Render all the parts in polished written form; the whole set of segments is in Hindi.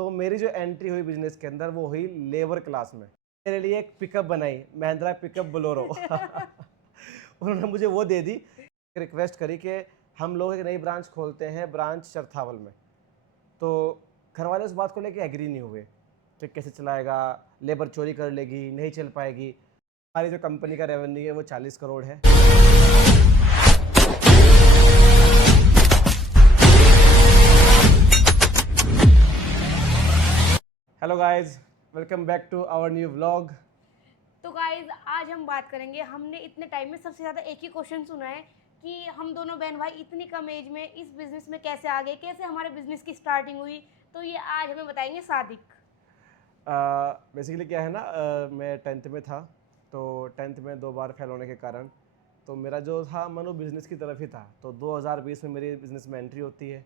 तो मेरी जो एंट्री हुई बिजनेस के अंदर वो हुई लेबर क्लास में। मेरे लिए एक पिकअप बनाई, महिंद्रा पिकअप बोलेरो। उन्होंने मुझे वो दे दी। रिक्वेस्ट करी कि हम लोग एक नई ब्रांच खोलते हैं, ब्रांच चरथावल में। तो घर वाले उस बात को लेके एग्री नहीं हुए कि कैसे चलाएगा, लेबर चोरी कर लेगी, नहीं चल पाएगी। हमारी जो कंपनी का रेवेन्यू है वो 40 करोड़ है। Hello guys, welcome back to our new vlog. तो गाइज आज हम बात करेंगे। हमने इतने टाइम में सबसे ज़्यादा एक ही क्वेश्चन सुना है कि हम दोनों बहन भाई इतनी कम एज में इस बिज़नेस में कैसे आ गए, कैसे हमारे बिज़नेस की स्टार्टिंग हुई। तो ये आज हमें बताएंगे सादिक। बेसिकली क्या है ना, मैं 10th में था। तो 10th में 2 बार फेल होने के कारण तो मेरा जो था मन वो बिज़नेस की तरफ ही था। तो 2020 में मेरी बिज़नेस में एंट्री होती है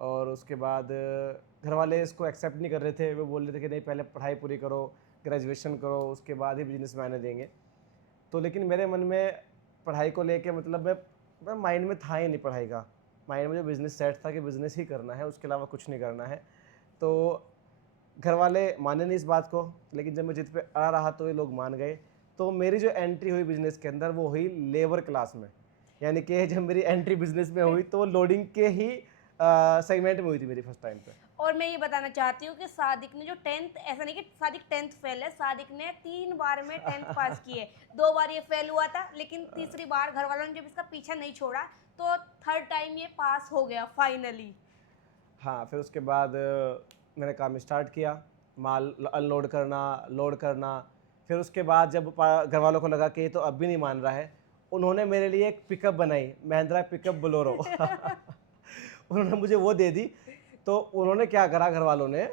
और उसके बाद घर वाले इसको एक्सेप्ट नहीं कर रहे थे। वो बोल रहे थे कि नहीं, पहले पढ़ाई पूरी करो, ग्रेजुएशन करो, उसके बाद ही बिज़नेस में आने देंगे। तो लेकिन मेरे मन में पढ़ाई को लेके मतलब मैं माइंड में था ही नहीं पढ़ाई का। माइंड में जो बिज़नेस सेट था कि बिज़नेस ही करना है, उसके अलावा कुछ नहीं करना है। तो घर वाले माने नहीं इस बात को, लेकिन जब मैं जिद पे अड़ा रहा तो ये लोग मान गए। तो मेरी जो एंट्री हुई बिज़नेस के अंदर वो हुई लेबर क्लास में। यानी कि जब मेरी एंट्री बिज़नेस में हुई तो लोडिंग के ही सेगमेंट में हुई थी मेरी फर्स्ट टाइम पे। और मैं ये बताना चाहती हूँ कि सादिक ने जो 10th, ऐसा नहीं कि सादिक 10th फेल है, सादिक ने 3 बार में 10th पास की है। 2 बार ये फेल हुआ था, लेकिन तीसरी बार घर वालों ने जब इसका पीछा नहीं छोड़ा तो थर्ड टाइम ये पास हो गया फाइनली। हाँ, फिर उसके बाद मैंने काम स्टार्ट किया, माल अनलोड करना, लोड करना। फिर उसके बाद जब घर वालों को लगा कि ये तो अब भी नहीं मान रहा है, उन्होंने मेरे लिए एक पिकअप बनाई, महिंद्रा पिकअप बोलेरो। उन्होंने मुझे वो दे दी। तो उन्होंने क्या करा, घर वालों ने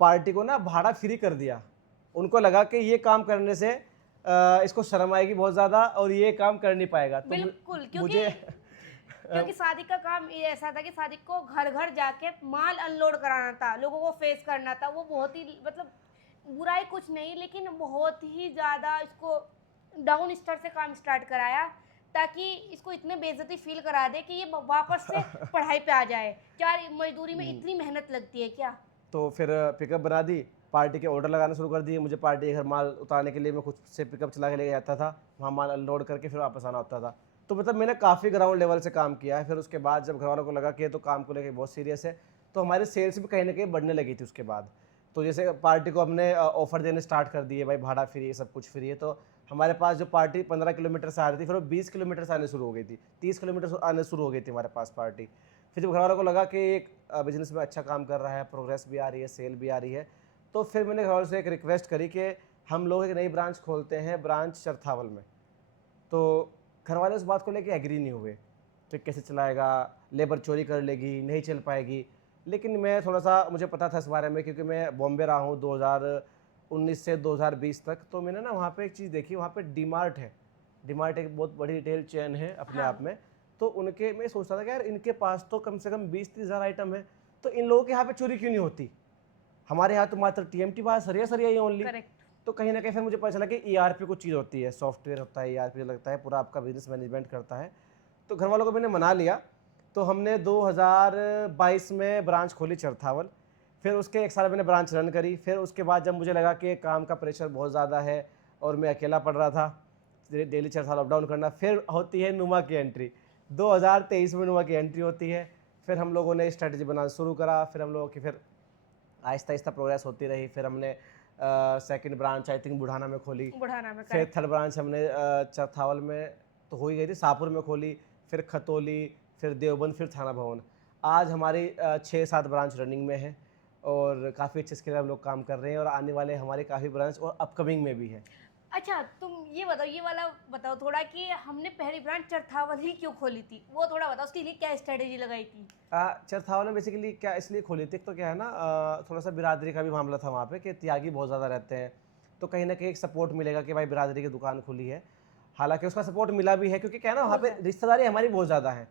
पार्टी को ना भाड़ा फ्री कर दिया। उनको लगा कि ये काम करने से इसको शर्म आएगी बहुत ज़्यादा और ये काम कर नहीं पाएगा। तो बिल्कुल, मुझे क्योंकि सादिक का काम ये ऐसा था कि सादिक को घर घर जाके माल अनलोड कराना था, लोगों को फेस करना था। वो बहुत ही मतलब बुराई कुछ नहीं, लेकिन बहुत ही ज़्यादा इसको डाउन स्तर से काम स्टार्ट कराया ताकि इसको इतने बेइज्जती फील करा दे कि ये वापस से पढ़ाई पे आ जाए। क्या मजदूरी में इतनी मेहनत लगती है क्या? तो फिर पिकअप बना दी, पार्टी के ऑर्डर लगाना शुरू कर दिए। मुझे पार्टी के घर माल उतारने के लिए मैं खुद से पिकअप चला के लेके जाता था, वहाँ माल अनलोड करके फिर वापस आना होता था। तो मतलब मैंने काफ़ी ग्राउंड लेवल से काम किया है। फिर उसके बाद जब घर वालों को लगा कि ये तो काम को लेके बहुत सीरियस है, तो हमारी सेल्स भी कहीं ना कहीं बढ़ने लगी थी उसके बाद। तो जैसे पार्टी को हमने ऑफर देने स्टार्ट कर दिए, भाई भाड़ा फ्री है, सब कुछ फ्री है। तो हमारे पास जो पार्टी 15 किलोमीटर से आ रही थी, फिर वो 20 किलोमीटर से आने शुरू हो गई थी, 30 किलोमीटर से आने शुरू हो गई थी हमारे पास पार्टी। फिर जब घर वालों को लगा कि एक बिज़नेस में अच्छा काम कर रहा है, प्रोग्रेस भी आ रही है, सेल भी आ रही है, तो फिर मैंने घर वालों से एक रिक्वेस्ट करी कि हम लोग एक नई ब्रांच खोलते हैं, ब्रांच चरथावल में। तो घर वाले उस बात को लेके एग्री नहीं हुए कि कैसे चलाएगा, लेबर चोरी कर लेगी, नहीं चल पाएगी। लेकिन मैं थोड़ा-सा, मुझे पता था इस बारे में, क्योंकि मैं बॉम्बे रहा हूँ 2019 से 2020 तक। तो मैंने ना वहाँ पे एक चीज़ देखी, वहाँ पे डी-मार्ट है। डी-मार्ट एक बहुत बड़ी रिटेल चेन है अपने हाँ। आप में। तो उनके मैं सोचता था कि यार इनके पास तो कम से कम 20-30 हज़ार आइटम है, तो इन लोगों के यहाँ पे चोरी क्यों नहीं होती? हमारे यहाँ तो मात्र टीएमटी बार सरिया ही ओनली। करेक्ट। तो कहीं न कहीं फिर मुझे पता चला कि ईआरपी कुछ चीज़ होती है, सॉफ्टवेयर होता है, ईआरपी लगता है, पूरा आपका बिज़नेस मैनेजमेंट करता है। तो घर वालों को मैंने मना लिया। तो हमने 2022 में ब्रांच खोली चरथावल। फिर उसके 1 साल मैंने ब्रांच रन करी। फिर उसके बाद जब मुझे लगा कि काम का प्रेशर बहुत ज़्यादा है और मैं अकेला पड़ रहा था, डेली 4 साल अप डाउन करना, फिर होती है नुमा की एंट्री। 2023 में नुमा की एंट्री होती है। फिर हम लोगों ने स्ट्रैटेजी बनाना शुरू करा। फिर हम लोगों की फिर आहिस्ता-आहिस्ता प्रोग्रेस होती रही। फिर हमने second branch I think Budhana में खोली। बुढ़ाना में। फिर करेक्ट। थर्ड ब्रांच हमने चरथावल में तो हो ही गई थी, शाहपुर में खोली, फिर खतौली, फिर देवबंद, फिर थाना भवन। आज हमारी 6-7 ब्रांच रनिंग में है और काफ़ी अच्छे स्केल हम लोग काम कर रहे हैं और आने वाले हमारे काफ़ी ब्रांच और अपकमिंग में भी है। अच्छा, तुम ये बताओ, ये वाला बताओ थोड़ा कि हमने पहली ब्रांच चरथावल ही क्यों खोली थी? वो थोड़ा बताओ, उसके लिए क्या स्ट्रेटेजी लगाई थी? चरथावल में बेसिकली क्या इसलिए खोली थी, एक तो क्या है ना, थोड़ा-सा बिरादरी का भी मामला था वहाँ पे कि त्यागी बहुत ज़्यादा रहते हैं। तो कहीं न कहीं एक सपोर्ट मिलेगा कि भाई बिरादरी की दुकान खुली है। हालाँकि उसका सपोर्ट मिला भी है, क्योंकि क्या है ना, वहाँ बहुत पे ज़्यादा। रिश्तेदारी हमारी बहुत ज़्यादा है।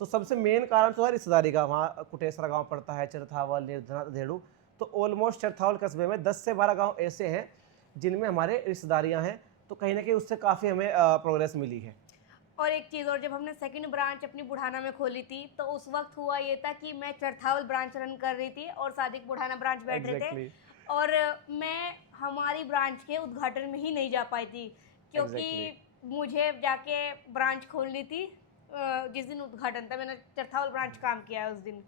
तो सबसे मेन कारण तो है रिश्तेदारी का। वहाँ कुटेसरा गाँव पड़ता है, चरथावल, निर्धना, धेड़ू। तो ऑलमोस्ट चरथावल कस्बे में 10 से 12 गाँव ऐसे हैं जिनमें हमारे रिश्तेदारियाँ हैं। तो कहीं न कहीं उससे काफ़ी हमें प्रोग्रेस मिली है। और एक चीज़ और, जब हमने सेकंड ब्रांच अपनी बुढ़ाना में खोली थी तो उस वक्त हुआ ये था कि मैं चरथावल ब्रांच रन कर रही थी और सादिक बुढ़ाना ब्रांच बैठ रहे एग्जैक्टली थे। और मैं हमारी ब्रांच के उद्घाटन में ही नहीं जा पाई थी, क्योंकि एग्जैक्टली मुझे जाके ब्रांच खोलनी थी। जिस दिन उद्घाटन था, मैंने चरथावल ब्रांच काम किया है उस दिन।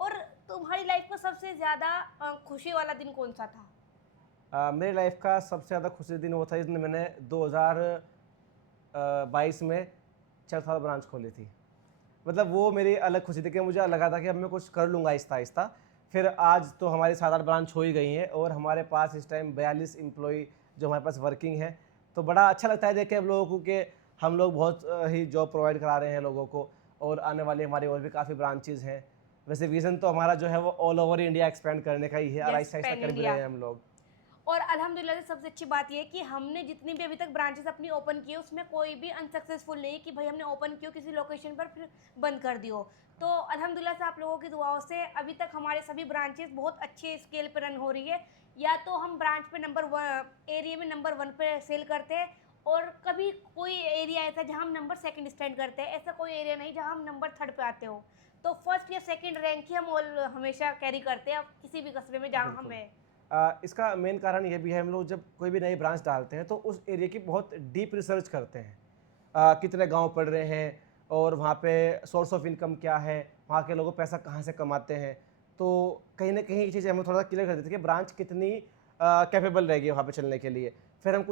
और तुम्हारी लाइफ का सबसे ज़्यादा खुशी वाला दिन कौन सा था? मेरी लाइफ का सबसे ज़्यादा खुशी दिन वो था जिस दिन मैंने 2022 में चरथाल ब्रांच खोली थी। मतलब वो मेरी अलग खुशी थी कि मुझे लगा था कि अब मैं कुछ कर लूँगा आहिस्ता आहिस्ता। फिर आज तो हमारी 7-8 ब्रांच हो ही गई हैं और हमारे पास इस टाइम 42 एम्प्लॉई जो हमारे पास वर्किंग है। तो बड़ा अच्छा लगता है देख के अब लोगों को कि हम लोग बहुत ही जॉब प्रोवाइड करा रहे हैं लोगों को, और आने वाली हमारी और भी काफ़ी ब्रांचेज़ हैं। वैसे विज़न तो हमारा जो है वो ऑल ओवर इंडिया एक्सपेंड करने का ही है, और Yes, आहिस्ता आहिस्ता pan कर भी India। रहे हैं हम लोग। और अल्हम्दुलिल्लाह से सबसे अच्छी बात ये है कि हमने जितनी भी अभी तक ब्रांचेस अपनी ओपन की है उसमें कोई भी अनसक्सेसफुल नहीं कि भाई हमने ओपन किया किसी लोकेशन पर फिर बंद कर दियो। तो अल्हम्दुलिल्लाह से आप लोगों की दुआओं से अभी तक हमारे सभी ब्रांचेस बहुत अच्छे स्केल पर रन हो रही है। या तो हम ब्रांच पे एरिया में नंबर 1 पे सेल करते हैं, और कभी कोई एरिया ऐसा जहाँ हम नंबर 2 स्टैंड करते हैं, ऐसा कोई एरिया नहीं जहाँ हम नंबर 3 पे आते हो। तो फर्स्ट या सेकंड रैंक ही हम हमेशा कैरी करते हैं किसी भी कस्बे में जहाँ बिल्कुल। हमें। इसका मेन कारण ये भी है, हम लोग जब कोई भी नई ब्रांच डालते हैं तो उस एरिया की बहुत डीप रिसर्च करते हैं। कितने गांव पड़ रहे हैं और वहाँ पे सोर्स ऑफ इनकम क्या है, वहाँ के लोग पैसा कहाँ से कमाते हैं। तो कहीं ना कहीं ये चीज़ हमें थोड़ा सा क्लियर कर देती है कि ब्रांच कितनी कैपेबल रहेगी वहाँ पे चलने के लिए। फिर हम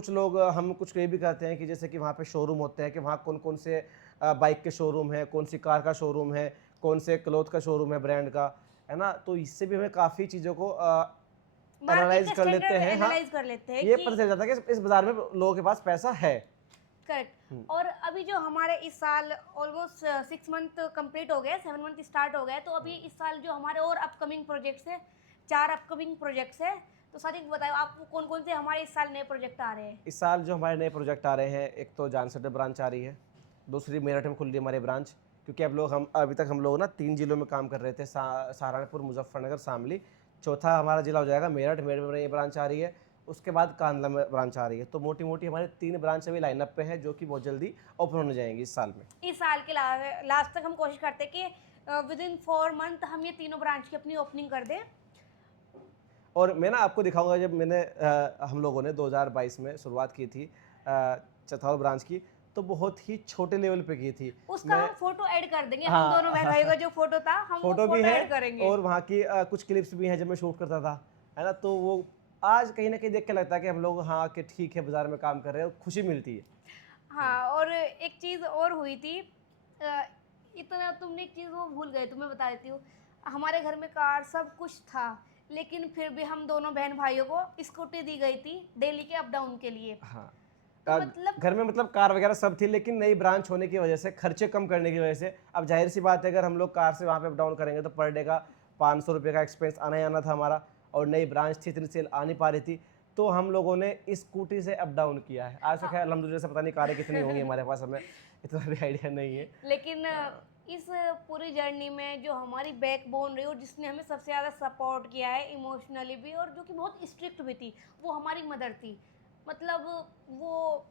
कुछ ये भी करते हैं कि जैसे कि वहाँ पे शोरूम होते हैं कि वहाँ कौन कौन से बाइक के शोरूम है, कौन सी कार का शोरूम है, कौन से क्लोथ का शोरूम है ब्रांड का, है ना। तो इससे भी हमें काफ़ी चीज़ों को मार्केट एनालाइज का कर लेते स्टैंडर्ड हैं। हाँ, एनालाइज कर लेते हैं ये कि पता चल जाता है कि इस बाजार में लोगों के पास पैसा है। करेक्ट। और अभी जो हमारे इस साल ऑलमोस्ट 6 मंथ कंप्लीट हो गए, 7 मंथ स्टार्ट हो गए, तो अभी इस साल जो हमारे और अपकमिंग प्रोजेक्ट्स है, 4 अपकमिंग प्रोजेक्ट्स है। तो सादिक बताओ आपको कौन कौन से हमारे इस साल नए प्रोजेक्ट आ रहे हैं? इस साल जो हमारे नए प्रोजेक्ट आ रहे हैं, एक तो जानसठ में ब्रांच आ रही है, दूसरी मेरठ में खुल रही है हमारी ब्रांच। क्योंकि अभी तक हम लोग ना 3 जिलों में काम कर रहे थे, सहारनपुर, मुजफ्फरनगर, शामली। चौथा हमारा जिला हो जाएगा मेरठ में ये ब्रांच आ रही है। उसके बाद कांधला में ब्रांच आ रही है। तो मोटी मोटी हमारे 3 ब्रांच अभी लाइनअप पे हैं जो कि बहुत जल्दी ओपन होने जाएंगी इस साल में। इस साल के लास्ट तक हम कोशिश करते हैं कि विद इन 4 मंथ हम ये तीनों ब्रांच की अपनी ओपनिंग कर दें। और मैं ना आपको दिखाऊंगा, जब हम लोगों ने 2022 में शुरुआत की थी चथौल ब्रांच की, तो बहुत ही छोटे लेवल पे की थी। उसका मैं हम फोटो ऐड कर देंगे, हम हाँ दोनों बहन भाइयों का जो फोटो था हम वो फोटो भी फोटो है, ऐड करेंगे। और वहाँ की कुछ क्लिप्स भी हैं जब मैं शूट करता था, है ना। तो वो आज कहीं ना कहीं देख के लगता है कि हम लोग हाँ कि ठीक है बाजार में काम कर रहे हैं और खुशी मिलती है। हाँ, और एक चीज़ और हुई थी। इतना तुमने एक चीज़ वो भूल गए, तुम्हें बता देती हूँ। हमारे घर में कार सब कुछ था, लेकिन फिर भी हम दोनों बहन भाइयों को स्कूटी दी गई थी डेली के अप डाउन के लिए। हाँ, तो मतलब घर में मतलब कार वगैरह सब थी, लेकिन नई ब्रांच होने की वजह से, खर्चे कम करने की वजह से, अब जाहिर सी बात है अगर हम लोग कार से वहाँ पे अप डाउन करेंगे तो पर डे का 500 रुपये का एक्सपेंस आना ही आना था हमारा। और नई ब्रांच थी, इतनी सेल आ नहीं पा रही थी, तो हम लोगों ने स्कूटी से अप डाउन किया है। आज तो खैर अल्हम्दुलिल्लाह से पता नहीं कारें कितनी होंगी हमारे पास, हमें इतना भी आइडिया नहीं है। लेकिन इस पूरी जर्नी में जो हमारी बैकबोन रही और जिसने हमें सबसे ज़्यादा सपोर्ट किया है इमोशनली भी, और जो कि बहुत स्ट्रिक्ट भी थी, वो हमारी मदर थी। मतलब वो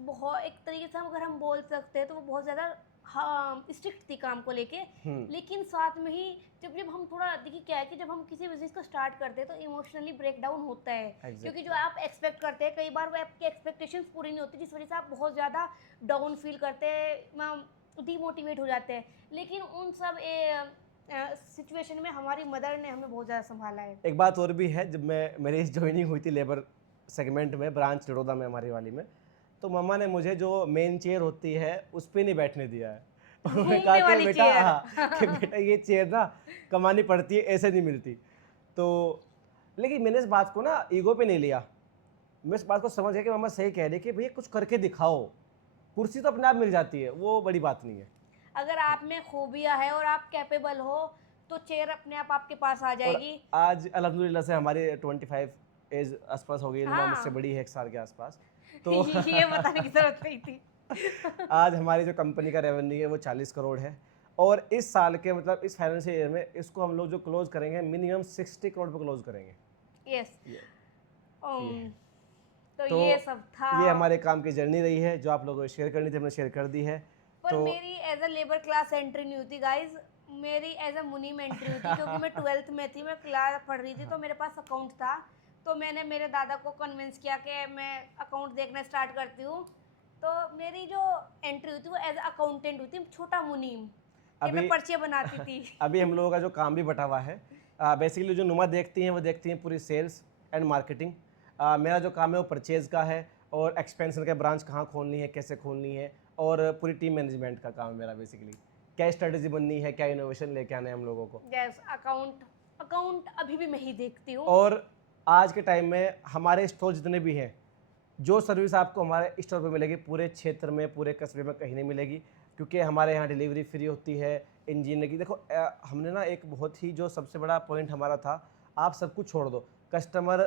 बहुत एक तरीके से अगर हम बोल सकते हैं तो वो बहुत ज़्यादा हाँ स्ट्रिक्ट थी काम को लेके। लेकिन साथ में ही जब जब हम थोड़ा, देखिए क्या है कि जब हम किसी बिजनेस को स्टार्ट करते हैं तो इमोशनली ब्रेक डाउन होता है। क्योंकि जो आप एक्सपेक्ट करते हैं कई बार वो आपकी एक्सपेक्टेशंस पूरी नहीं होती, जिस वजह से आप बहुत ज़्यादा डाउन फील करते हैं, डीमोटिवेट हो जाते हैं। लेकिन उन सब सिचुएशन में हमारी मदर ने हमें बहुत ज़्यादा संभाला है। एक बात और भी है, जब मेरी ज्वाइनिंग हुई थी लेबर सेगमेंट में, ब्रांच बड़ौदा में हमारी वाली में, तो मम्मा ने मुझे जो मेन चेयर होती है उस पर नहीं बैठने दिया है। उन्होंने कहा घूमने कि वाली बेटा चेयर। हाँ कि बेटा ये चेयर ना कमानी पड़ती है, ऐसे नहीं मिलती। तो लेकिन मैंने इस बात को ना ईगो पे नहीं लिया। मैं इस बात को समझ गया कि मम्मा सही कह रही है कि भैया कुछ करके दिखाओ, कुर्सी तो अपने आप मिल जाती है, वो बड़ी बात नहीं है। अगर आप में खूबियाँ है और आप कैपेबल हो तो चेयर अपने आप आपके पास आ और जाएगी। आज अल्हम्दुलिल्लाह से हमारी 25 एज आसपास हो गई, हाँ। मुझसे बड़ी है 1 साल के आसपास। तो ये बताने की जरूरत नहीं थी। आज हमारी जो कंपनी का रेवेन्यू है वो 40 करोड़ है, और इस साल के मतलब इस फाइनेंशियल ईयर में इसको हम लोग जो क्लोज करेंगे मिनिमम 60 करोड़ पे क्लोज करेंगे। यस। तो ये सब था। ये हमारे काम की जर्नी रही है, जो आप लोगों को शेयर करनी थी हमने शेयर कर दी है। पर तो मेरी as a labour class entry नहीं हुई थी गाइज, मेरी एज अ मुनीम एंट्री हुई थी क्योंकि मैं 12th में थी, मैं क्लास पढ़ रही थी, तो मेरे पास अकाउंट था। तो मैंने मेरे दादा को कन्विंस किया कि मैं अकाउंट देखना स्टार्ट करती हूँ। तो मेरी जो एंट्री हुई थी वो एज अकाउंटेंट हुई थी, छोटा मुनीम, कि मैं अभी पर्चियाँ बनाती थी। अभी हम लोगों का जो काम भी बटा हुआ है, बेसिकली जो नुमा देखती हैं वो देखती हैं पूरी सेल्स एंड मार्केटिंग। मेरा जो काम है वो परचेज़ का है, और एक्सपेंशन का ब्रांच कहाँ खोलनी है, कैसे खोलनी है, और पूरी टीम मैनेजमेंट का काम है मेरा बेसिकली। क्या स्ट्रेटजी बननी है, क्या इनोवेशन लेके आना है हम लोगों को। यस, अकाउंट अभी भी मैं ही देखती हूँ। और आज के टाइम में हमारे स्टोर जितने भी हैं, जो सर्विस आपको हमारे स्टोर पे मिलेगी पूरे क्षेत्र में, पूरे कस्बे में कहीं नहीं मिलेगी, क्योंकि हमारे यहाँ डिलीवरी फ्री होती है। इंजीनियर की देखो, हमने ना एक बहुत ही जो सबसे बड़ा पॉइंट हमारा था, आप सब कुछ छोड़ दो, कस्टमर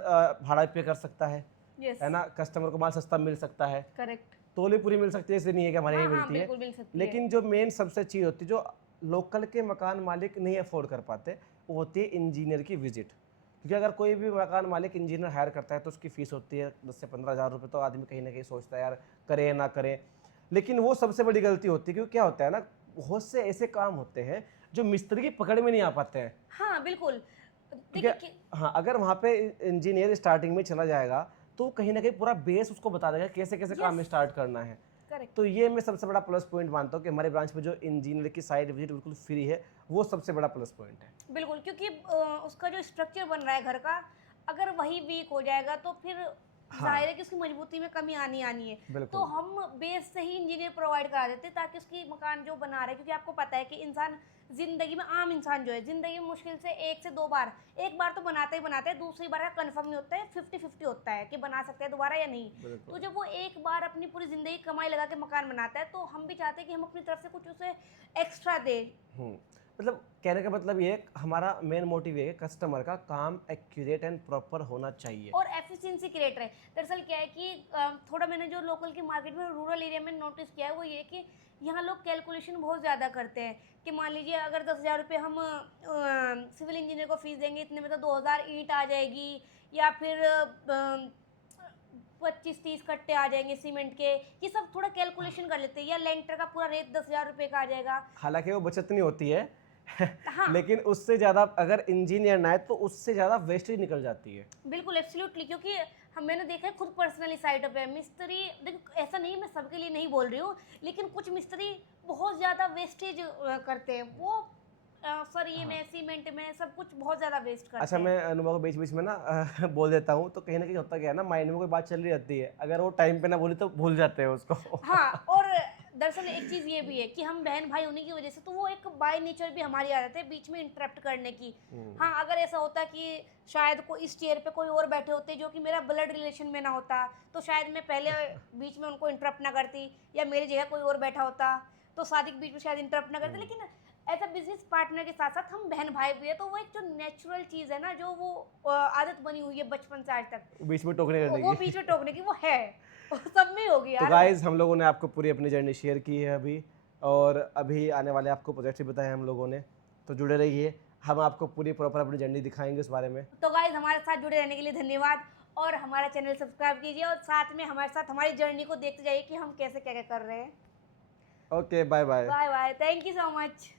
भाड़ा पे कर सकता है यस, है ना, कस्टमर को माल सस्ता मिल सकता है, करेक्ट। तोली पूरी मिल सकती है, ऐसे नहीं है कि हमारे हाँ यहाँ हाँ, मिलती है। बिल्कुल मिल सकती है। लेकिन जो मेन सबसे चीज़ होती है, जो लोकल के मकान मालिक नहीं अफोर्ड कर पाते, वो होती है इंजीनियर की विजिट। क्योंकि अगर कोई भी मकान मालिक इंजीनियर हायर करता है तो उसकी फ़ीस होती है 10 से 15 हज़ार रुपये, तो आदमी कहीं ना कहीं सोचता है यार करें ना करें। लेकिन वो सबसे बड़ी गलती होती है, क्योंकि क्या होता है ना, बहुत से ऐसे काम होते हैं जो मिस्त्री की पकड़ में नहीं आ पाते हैं। हाँ बिल्कुल, क्योंकि देखिए हाँ, अगर वहाँ पे इंजीनियर स्टार्टिंग में चला जाएगा तो कहीं ना कहीं पूरा बेस उसको बता देगा कैसे कैसे काम Yes. स्टार्ट करना है। करेक्ट। तो ये मैं सबसे बड़ा प्लस पॉइंट मानता हूँ कि हमारे ब्रांच में जो इंजीनियर की साइड विजिट बिल्कुल फ्री है, वो सबसे बड़ा प्लस पॉइंट है। बिल्कुल, क्योंकि उसका जो स्ट्रक्चर बन रहा है घर का, अगर वही वीक हो जाएगा तो फिर हाँ, जाहिर है कि उसकी मजबूती में कमी आनी आनी है। तो बिल्कुल। हम बेस से ही इंजीनियर प्रोवाइड करा देते हैं ताकि उसकी मकान जो बना रहे हैं, क्योंकि आपको पता है कि इंसान जिंदगी में, आम इंसान जो है जिंदगी में मुश्किल से 1 से 2 बार, एक बार तो बनाता ही बनाता है, दूसरी बार का कंफर्म नहीं होता है, 50-50 होता है कि बना सकते हैं दोबारा या नहीं। तो बिल्कुल। जब वो एक बार अपनी पूरी जिंदगी कमाई लगा के मकान बनाता है, तो हम भी चाहते हैं कि हम अपनी तरफ से कुछ उसे एक्स्ट्रा दें। मतलब कहने का मतलब ये है, हमारा मेन मोटिव ये है कस्टमर का काम एक्यूरेट एंड प्रॉपर होना चाहिए। और एफिशिएंसी क्रिएट रहे। दरअसल क्या है कि थोड़ा मैंने जो लोकल की मार्केट में, रूरल एरिया में नोटिस किया है, वो ये कि यहाँ लोग कैलकुलेशन बहुत ज़्यादा करते हैं कि मान लीजिए अगर 10,000 रुपये हम सिविल इंजीनियर को फीस देंगे, इतने में तो 2,000 ईंट आ जाएगी, या फिर 25-30 कट्टे आ जाएंगे सीमेंट के। ये सब थोड़ा कैलकुलेशन कर लेते हैं, या लेंटर का पूरा रेट 10,000 रुपये का आ जाएगा। हालांकि वो बचत नहीं होती है हाँ लेकिन उससे ज़्यादा अगर इंजीनियर ना आए तो उससे ज़्यादा वेस्टेज निकल जाती है। बिल्कुल, एब्सोल्युटली, क्योंकि हम, मैंने देखा है खुद पर्सनली साइड पे मिस्त्री, देखो ऐसा नहीं है, मैं सबके लिए नहीं बोल रही हूँ, लेकिन कुछ मिस्त्री बहुत ज़्यादा वेस्टेज करते हैं। वो सरिये में, सीमेंट में, सब कुछ बहुत ज़्यादा वेस्ट करते अच्छा, हैं। मैं अनुभव को बीच बीच में ना बोल देता हूँ, तो कहीं ना कहीं होता क्या है ना, माइंड में कोई बात चल रही रहती है, अगर वो टाइम पे ना बोली तो भूल जाते हैं उसको हाँ, और दरअसल एक चीज़ ये भी है कि हम बहन भाई होने की वजह से, तो वो एक बाय नेचर भी हमारी आदत है बीच में इंटरप्ट करने की। हाँ, अगर ऐसा होता कि शायद को इस चेयर पे कोई और बैठे होते जो कि मेरा ब्लड रिलेशन में ना होता, तो शायद मैं पहले बीच में उनको इंटरप्ट ना करती, या मेरी जगह कोई और बैठा होता तो शादी के बीच में शायद इंटरप्ट ना करते। लेकिन एज अ बिजनेस पार्टनर के साथ साथ हम बहन भाई भी है, तो वो एक जो नेचुरल चीज़ है ना, जो वो आदत बनी हुई है बचपन से आज तक, बीच में टोकने करने वो की। बीच में टोकने की वो है, वो सब में होगी तो यार। गाइज, हम लोगों ने आपको पूरी अपनी जर्नी शेयर की है अभी, और अभी आने वाले आपको प्रोजेक्ट भी बताए हम लोगों ने, तो जुड़े रहिए, हम आपको पूरी प्रॉपर अपनी जर्नी दिखाएंगे उस बारे में। तो गाइज, हमारे साथ जुड़े रहने के लिए धन्यवाद, और हमारा चैनल सब्सक्राइब कीजिए, और साथ में हमारे साथ हमारी जर्नी को देखते जाइए कि हम कैसे क्या क्या कर रहे हैं। Okay, bye bye. Bye bye, thank you so much.